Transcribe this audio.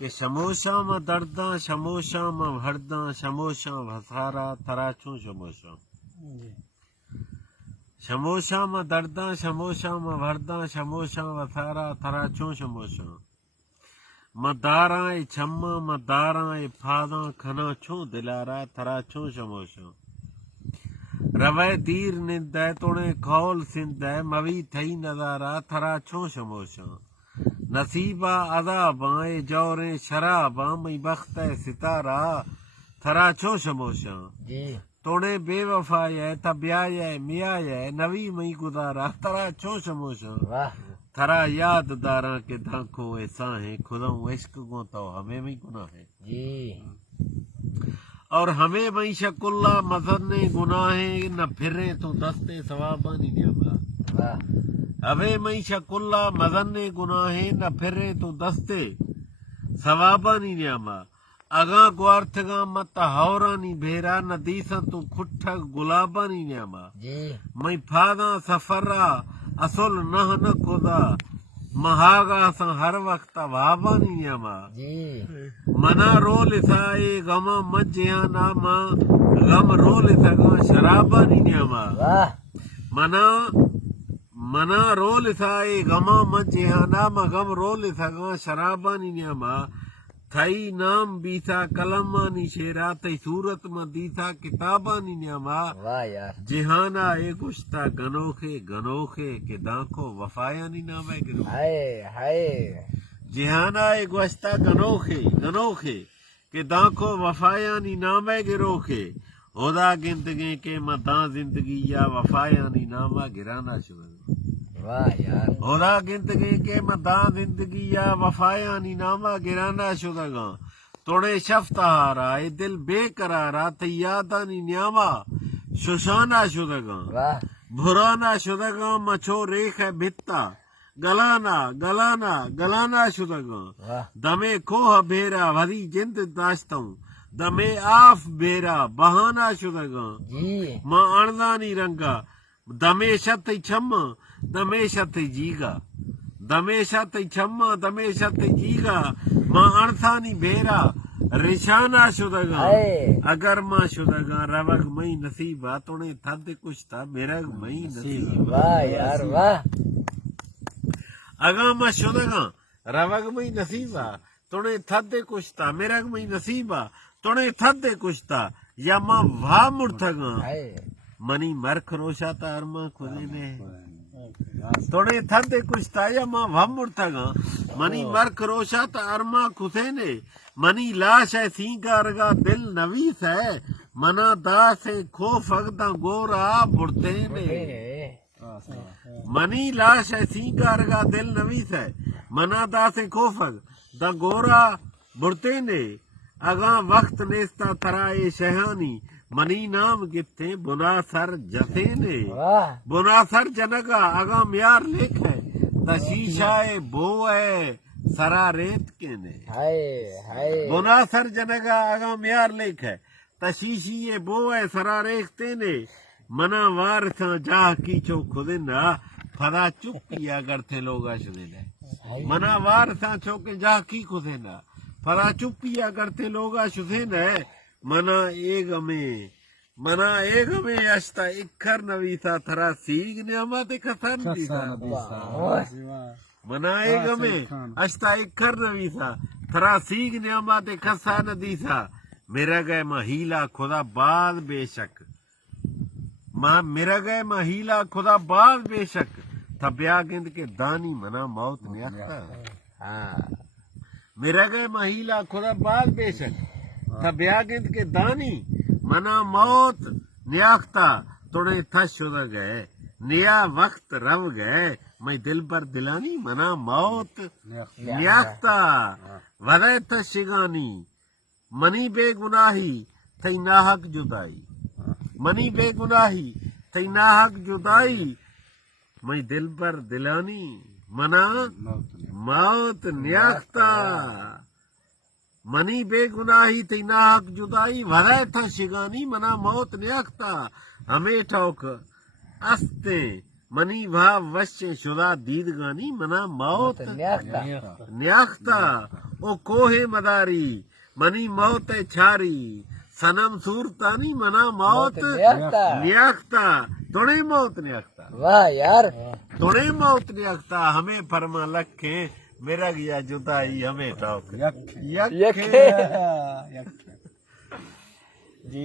कि शमोशा में दर्दा शमोशा में भरदा शमोशा भसारा थराचू शमोशा शमोशा में दर्दा शमोशा में भरदा शमोशा वसारा थराचू शमोशा मदारा ए छम्मा मदारा ए फादा खना छू दिलारा थराचू शमोशा रवै दीर निंदै तोड़े खौल सिंधै मवी थई नजारा थराचू शमोशा नसीबा अदाबा ए जौरे शराबा मई बख्त सितारा थराचो शमोशा तोड़े बेवफा है तब्या है मिया है नवी मई गुजारा थराचो शमोशा थरा याद दारा के दाखो ऐसा है खुदा इश्क को तो हमें भी गुनाह है और हमें मई शकुल्ला मजरने गुनाहे न फिरे तो दस्ते सवाबा नहीं न्यामा हमें मई शकुल्ला मजरने गुनाहे न फिरे तो दस्ते सवाबा नहीं न्यामा अगा ग्वार्थगा मत हौरा नी भेरा न दीसा तू खुट्ठा गुलाबा नी न्यामा मई फादा सफरा असुल नह न खुदा महागा सा हर वक्त वाबा नी न्यामा मना रोल साए गमा मज्जिया नामा गम रोल सगा शराबा नी न्यामा मना रोल साए गमा मज्जिया नामा गम रोल सगा शराबा नी न्यामा थई नाम बीसा कलमा नी शेरा तई सूरत में दीसा किताबा नी न्यामा जिहाना ए गुश्ता गनोखे गनोखे के दाखो वफाया नी नामे गिरो जिहाना ए गुश्ता गनोखे गनोखे के दाखो वफाया नी नामे गिरोखे होदा जिंदगी के मदा जिंदगी या वफाया नी नामा गिराना शुरू होदा जिंदगी के मदा जिंदगी या वफाया नी नामा गिराना शुदगा तोड़े शफ्ताहारा ए दिल बेकरारा तैयादा नी न्यामा शुशाना शुदगा भुराना शुदगा मछो रेख है भित्ता गलाना गलाना गलाना शुदगा दमे खोह बेरा भरी जिंद दाश्तूं दमे आफ बेरा बहाना शुदगा मां अणदानी रंगा दमेशा तई छम्मा दमेशा तई जीगा दमेशा तई छम्मा दमेशा तई जीगा मां अणसानी भेरा रिशाना शुदगा अगर मां शुदगा रवग मई नसीबा तोने थद कुछ था मेरा मई नसीबा वाह यार वाह अगर मां शुदगा रवग मई नसीबा तोने थद कुछ था मेरा मई नसीबा तोने थद कुछ था या मां वाह मुर्थगा मनी मरख रोशा ता अरमा खुदे ने तोड़े थदे कुछ ताया मां वमुर थगा मनी मरख रोशा ता अरमा खुदे ने मनी लाश है सींगारगा दिल नवीस है मना दास है खौफ अगदा गोरा बुरते ने मनी लाश है सींगारगा दिल नवीस है मना दास है खौफ दा गोरा बुरते ने अगा वक्त नेस्ता तराए शहानी मनी नाम किथे बुनासर जथे ने बुनासर जनगा अगा म्यार लेख है तशीशाए बो है सरा रेत के ने बुनासर जनगा अगा म्यार लेख है तशीशी ये बो है सरा रेखते ने मना वार सा जा की चो खुदिना फदा चुप किया करते लोग शुदिना मना वार सा चो के जा की खुदिना फदा चुप किया करते लोग शुदिना मना एक में अश्ता इखर नवीसा थरा सीग न्यामा ते खसन दीसा मना एक में अश्ता इखर नवीसा थरा सीग न्यामा ते खसन दीसा मेरा गए महिला खुदा बाद बेशक मां मेरा गए महिला खुदा बाद बेशक थब्या गिंद के दानी मना मौत न्याख्ता मेरा गए महिला खुदा बाद बेशक थब्या गिंद के दानी मना मौत न्याख्ता तोड़े थश शुदा गए नया वक्त रव गए मैं दिल पर दिलानी मना मौत न्याख्ता वरे थशिगानी मनी बेगुनाही थई नाहक जुदाई मनी बेगुनाही थई नाहक जुदाई मैं दिल पर दिलानी मना मौत न्याख्ता मनी बेगुनाही थी नाहक जुदाई वराय था शिगानी मना मौत न्याख्ता हमें ठोक अस्ते मनी भा वश्य शुदा दीदगानी मना मौत न्याख्ता ओ कोहे मदारी मनी मौत छारी सनम सूरतानी मना मौत न्याख्ता तुणे मौत न्याख्ता। वाह यार, तुणे मौत न्याख्ता हमें फरमा लखे मेरा गया जुताई हमें टॉक यखे। जी।